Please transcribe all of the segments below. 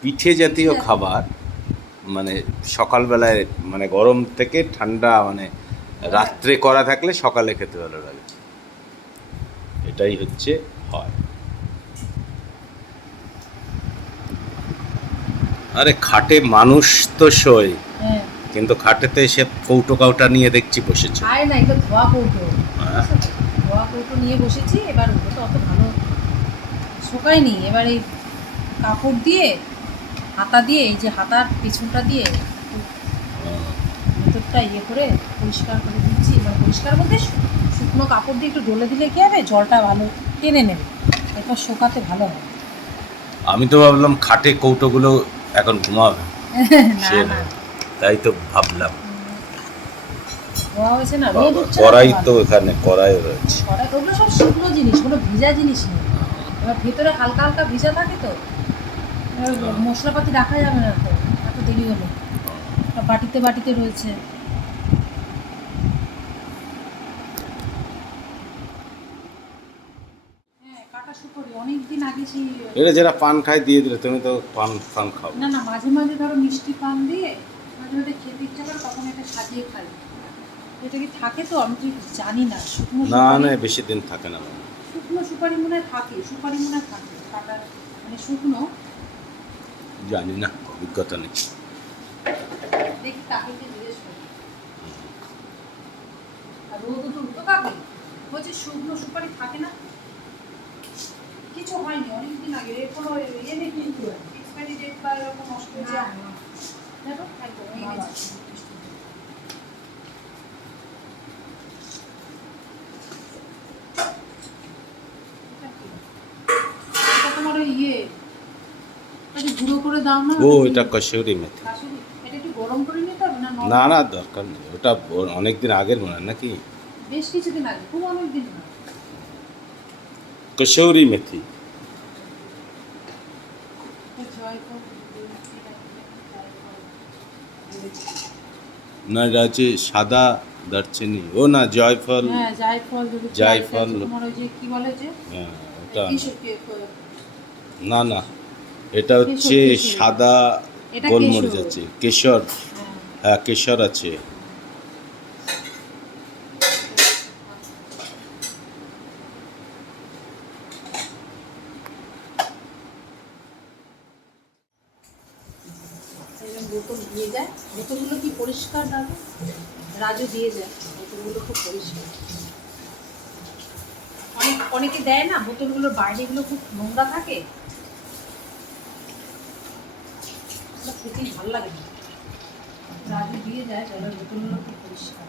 পিঠে জাতীয় খাবার মানে সকালবেলায় মানে গরম থেকে ঠান্ডা মানে রাত্রে করা থাকলে সকালে খেতে ভালো লাগে, এটাই হচ্ছে হয়। আরে খাটে মানুষ তো শোয়, হ্যাঁ কিন্তু খাটেতে এসে কৌটো কাউটা নিয়ে দেখছি বসেছে। আয় না, এগুলো ধোয়া কৌটো, হ্যাঁ। ধোয়া কৌটো নিয়ে বসেছি। এবার ওগুলো তো অত ভালো শুকায়নি। এবার এই কাপড় দিয়ে হাতা দিয়ে, এই যে হাতার পিছনটা দিয়ে ভেতরটা ইয়ে করে পরিষ্কার করে দিচ্ছি। এবার পরিষ্কার বলতে শুকনো কাপড় দিয়ে একটু ডলে দিলে কী হবে, জলটা ভালো টেনে নেবে, এরপর শুকাতে ভালো হবে। আমি তো ভাবলাম খাটে কৌটোগুলো এখন ঘুমাবে, না না, তাই তো ভাবলাম। ধোয়া হয়েছে না, রোদ উঠছে না কড়াই তো তো এখানে কড়াই রয়েছে। কড়াই, ওগুলো সব শুকনো জিনিস, কোনো ভিজা জিনিস নেই। এবার ভেতরে হালকা হালকা ভিজা থাকে তো, এবার মশলাপাতি রাখা যাবে না তো এত দেরি হলে। বাটিতে বাটিতে রয়েছে। হ্যাঁ কাটা সুপারি অনেকদিন আগে সেই, এটা যারা পান খায় দিয়ে দিলে, তুমি তো পান পান খাও না না, মাঝে মাঝে ধরো মিষ্টি পান দিয়ে মাঝে মাঝে খেতে ইচ্ছা করে, তখন এটা সাজিয়ে খাই। এটা কি থাকে তো আমি ঠিক জানি না। শুকনো না সুপারি, না, বেশি দিন থাকে না। শুকনো সুপারি মনে হয় থাকে, সুপারি মনে হয় থাকে কাটা, মানে শুকনো। জানি না, অভিজ্ঞতা নেই। দেখি কাকে জিজ্ঞেস করি। আর রোদ উঠতো কাকে বলছে শুকনো সুপারি থাকে না, কিছু হয়নি অনেকদিন আগে, এর কোনো ইয়ে নেই কিন্তু এক্সপায়ারি ডেট বা এরকম নষ্ট হয়ে যায় না। দেখো একদম এই গেছে। এটা তোমার ওই ইয়ে, একটু গুঁড়ো করে দাও না। ও এটা কসুরি মেথি। কাসুরি, এটা একটু গরম করে নিতে হবে না? না না, দরকার নেই, ওটা অনেকদিন আগের মনে হয় নাকি। বেশ কিছুদিন আগে, খুব অনেকদিন না। কসুরি মেথি। না এটা হচ্ছে সাদা দারচিনি, ও না জয়ফল। হ্যাঁ জায়ফল, জায়ফল। তোমার ওই যে কি বলে যে, হ্যাঁ ওটা কেশর, না না, এটা হচ্ছে কেশর। সাদা এটা গোলমরিচ কেশর। আছে, কেশর। হ্যাঁ। হ্যাঁ কেশর আছে। এরকম বোতল দিয়ে যায়, বোতলগুলো কি পরিষ্কার দাদা? রাজু দিয়ে যায় বোতলগুলো, খুব পরিষ্কার। অনেকে দেয় না বোতলগুলোর বাইরেগুলো খুব নোংরা থাকে, খেতেই ভালো লাগে না। রাজু দিয়ে যায়, জলের বোতলগুলো খুব পরিষ্কার।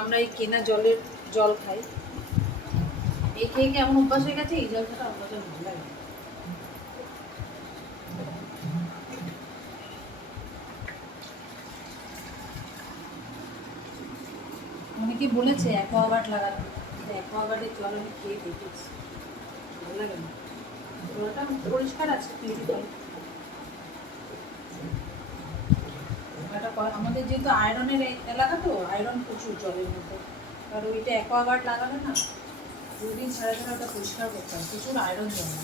আমরা এই কেনা জল খাই, এই খেয়ে খেয়ে এমন অভ্যাস হয়ে গেছে, এই জলটা অভ্যাস ভালো লাগে। অনেকে বলেছে অ্যাকোয়াগার্ড লাগাতে, অ্যাকোয়াগার্ডের জল আমি খেয়ে দেখেছি, ভালো লাগে না। জলটা পরিষ্কার আছে, পিউরিফাই। আমাদের যেহেতু আয়রনের এলাকা তো, আয়রন প্রচুর জলের মধ্যে, আর ওইটা অ্যাকোয়াগার্ড লাগালে না 2 দিন ছাড়া ছাড়া ওটা পরিষ্কার করতে হয়, প্রচুর আয়রন জমে।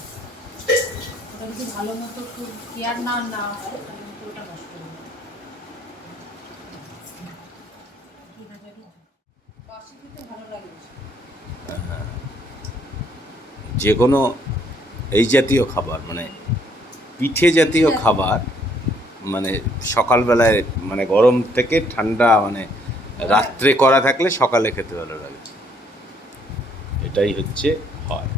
ওটা যদি ভালো মতো খুব কেয়ার না হয় তাহলে কিন্তু ওটা নষ্ট হয়ে যায়। বাসি খেতে ভালো লাগে বেশি। যে কোনো এই জাতীয় খাবার মানে পিঠে জাতীয় খাবার মানে সকালবেলায় মানে গরম থেকে ঠান্ডা মানে রাত্রে করা থাকলে সকালে খেতে ভালো লাগে, এটাই হচ্ছে হয়।